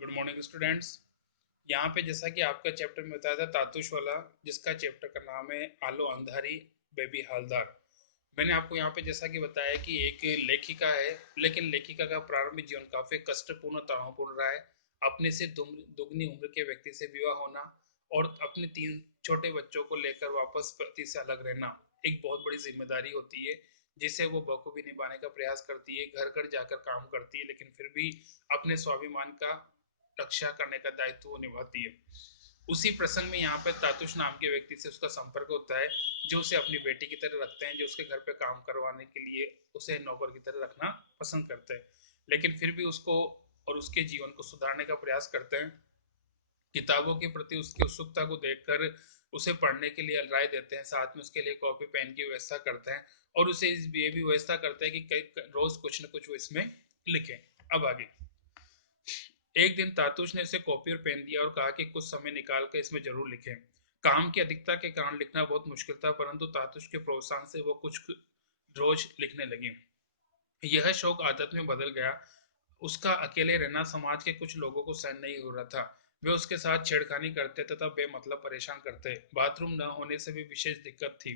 Good morning students. यहाँ पे जैसा कि आपका चैप्टर में बताया था तातुश वाला, जिसका चैप्टर का नाम है आलो अंधारी बेबी हालदार। मैंने आपको यहाँ पे जैसा कि बताया कि एक लेखिका है, लेकिन लेखिका का प्रारंभिक जीवन काफी कष्टपूर्ण तनावपूर्ण रहा है। अपने से दुगनी उम्र के व्यक्ति से विवाह होना और अपने 3 छोटे बच्चों को लेकर वापस पति से अलग रहना एक बहुत बड़ी जिम्मेदारी होती है, जिसे वो बखूबी निभाने का प्रयास करती है। घर घर जाकर काम करती है, लेकिन फिर भी अपने स्वाभिमान का रक्षा करने का दायित्व वो निभाती है। उसी प्रसंग में यहाँ पे तातुश नाम के व्यक्ति से उसका संपर्क होता है, जो उसे अपनी बेटी की तरह रखते हैं, जो उसके घर पे काम करवाने के लिए उसे नौकर की तरह रखना पसंद करते हैं, लेकिन फिर भी उसको और उसके जीवन को सुधारने का प्रयास करते हैं। किताबों के प्रति उसकी उत्सुकता को देखकर उसे पढ़ने के लिए राय देते हैं, साथ में उसके लिए कॉपी पेन की व्यवस्था करते हैं और उसे ये भी व्यवस्था करते हैं कि रोज कुछ न कुछ वो इसमें लिखे। अब आगे, एक दिन तातुश ने उसे कॉपी और पेन दिया और कहा कि कुछ समय निकाल कर इसमें जरूर लिखें। काम की अधिकता के कारण लिखना बहुत मुश्किल था, परंतु तातुश के प्रोत्साहन से वो कुछ रोज लिखने लगी। यह शौक आदत में बदल गया। उसका अकेले रहना समाज के कुछ लोगों को सहन नहीं हो रहा था। वे उसके साथ छेड़खानी करते तथा बेमतलब परेशान करते। बाथरूम न होने से भी विशेष दिक्कत थी।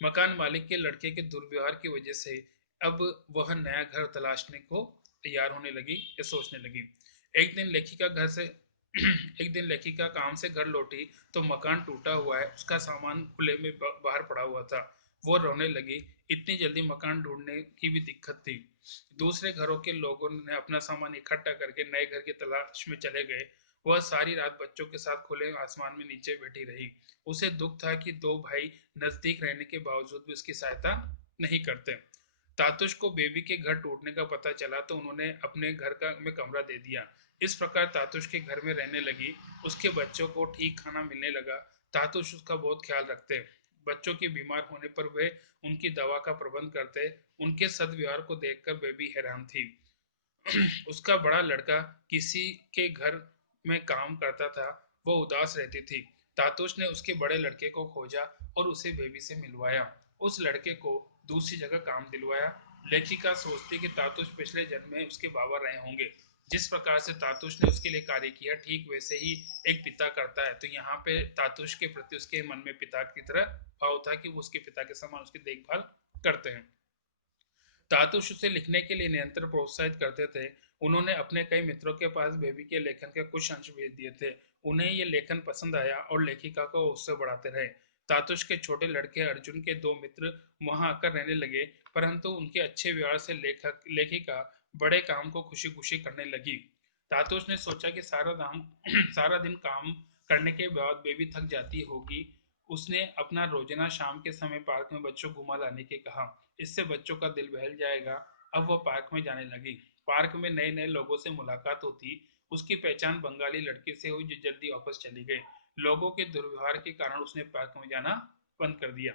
मकान मालिक के लड़के के दुर्व्यवहार की वजह से अब वह नया घर तलाशने को तैयार होने लगी या सोचने लगी। एक दिन लेखिका घर से एक दिन लेखिका काम से घर लौटी तो मकान टूटा हुआ है, उसका सामान खुले में बाहर पड़ा हुआ था। वो रोने लगी। इतनी जल्दी मकान ढूंढने की भी दिक्कत थी। दूसरे घरों के लोगों ने अपना सामान इकट्ठा करके नए घर की तलाश में चले गए। वह सारी रात बच्चों के साथ खुले आसमान में नीचे बैठी रही। उसे दुख था कि दो भाई नजदीक रहने के बावजूद भी उसकी सहायता नहीं करते। तातुश को बेबी के घर टूटने का पता चला तो उन्होंने अपने घर का में कमरा दे दिया। इस प्रकार तातुश के घर में रहने लगी। उसके बच्चों को ठीक खाना मिलने लगा। तातुश उसका बहुत ख्याल रखते। बच्चों के बीमार होने पर वे उनकी दवा का प्रबंध करते। उनके सदव्यवहार को देखकर बेबी हैरान थी। उसका बड़ा लड़का किसी के घर में काम करता था। वो उदास रहती थी। तातुश ने उसके बड़े लड़के को खोजा और उसे बेबी से मिलवाया। उस लड़के को दूसरी जगह काम दिलवाया। लेखिका सोचती कि तातुश पिछले जन्म में उसके बाबा रहे होंगे। जिस प्रकार से तातुश ने उसके लिए कार्य किया, ठीक वैसे ही एक पिता करता है। तो यहाँ पे तातुश के प्रति उसके मन में पिता की तरह भाव था कि वो उसके पिता के समान उसकी देखभाल करते हैं। तातुश उसे लिखने के लिए निरंतर प्रोत्साहित करते थे। उन्होंने अपने कई मित्रों के पास बेबी के लेखन के कुछ अंश भेज दिए थे। उन्हें ये लेखन पसंद आया और लेखिका को उससे बढ़ाते रहे। तातुश के छोटे लड़के अर्जुन के 2 मित्र वहां आकर रहने लगे, परंतु उनके अच्छे व्यवहार से लेखिका बड़े काम को खुशी खुशी करने लगी। तातुश ने सोचा कि सारा दिन काम करने के बाद बेबी थक जाती होगी। उसने अपना रोजाना शाम के समय पार्क में बच्चों को घुमा लाने के कहा। इससे बच्चों का दिल बहल जाएगा। अब वह पार्क में जाने लगी। पार्क में नए नए लोगों से मुलाकात होती। उसकी पहचान बंगाली लड़के से हुई जो जल्दी वापस चली गई। लोगों के दुर्व्यवहार के कारण उसने पार्क में जाना बंद कर दिया।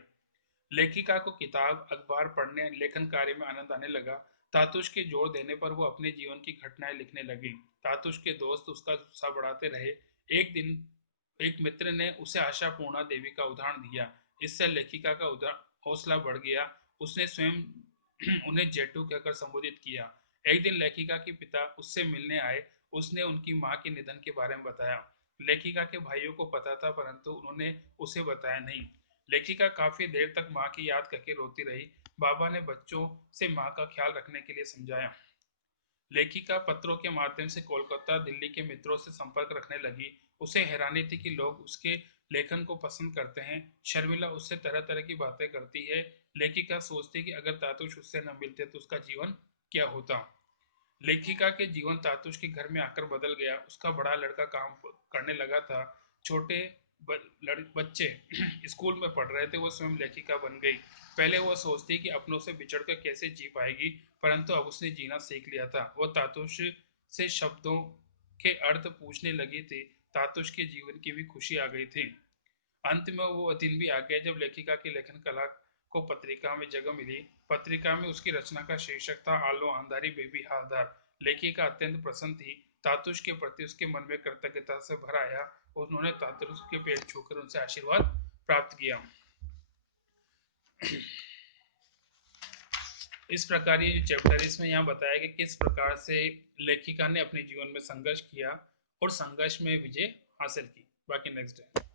लेखिका को किताब अखबार पढ़ने लेखन कार्य में आनंद आने लगा। तातुश के जोर देने पर वो अपने जीवन की घटनाएं लिखने लगी। तातुश के दोस्त उसका उत्साह बढ़ाते रहे। एक दिन एक मित्र ने उसे आशा पूर्णा देवी का उदाहरण दिया। इससे लेखिका का हौसला बढ़ गया। उसने स्वयं उन्हें जेटू कहकर संबोधित किया। एक दिन लेखिका के पिता उससे मिलने आए। उसने उनकी माँ के निधन के बारे में बताया। लेखिका के भाइयों को पता था, परंतु उन्होंने उसे बताया नहीं। लेखिका काफी देर तक माँ की याद करके रोती रही। बाबा ने बच्चों से माँ का ख्याल रखने के लिए समझाया। लेखिका पत्रों के माध्यम से कोलकाता दिल्ली के मित्रों से संपर्क रखने लगी। उसे हैरानी थी कि लोग उसके लेखन को पसंद करते हैं। शर्मिला उससे तरह तरह की बातें करती है। लेखिका सोचती कि अगर तातुश उससे न मिलते तो उसका जीवन क्या होता। लेखिका के जीवन तातुश के घर में आकर बदल गया। उसका बड़ा लड़का काम करने लगा था। छोटे बच्चे स्कूल में पढ़ रहे थे। वो स्वयं लेखिका बन गई। पहले वो सोचती कि अपनों से बिछड़ कर कैसे जी पाएगी, परंतु अब उसने जीना सीख लिया था। वो तातुश से शब्दों के अर्थ पूछने लगी थी। तातुश के जीवन की भी खुशी आ गई थी। अंत में वो दिन भी आ गया जब लेखिका की लेखन कला को पत्रिका में जगह मिली। पत्रिका में उसकी रचना का शीर्षक था आलो अंधारी बेबी हालदार। लेखिका अत्यंत प्रसन्न थी। तातुश के प्रति उसके मन में कृतज्ञता से भर आया और उन्होंने तातुश के पैर छूकर उनसे आशीर्वाद प्राप्त किया। इस प्रकार ये चैप्टर इसमें यहाँ बताया कि किस प्रकार से लेखिका ने अपने जीवन में संघर्ष किया और संघर्ष में विजय हासिल की। बाकी नेक्स्ट है।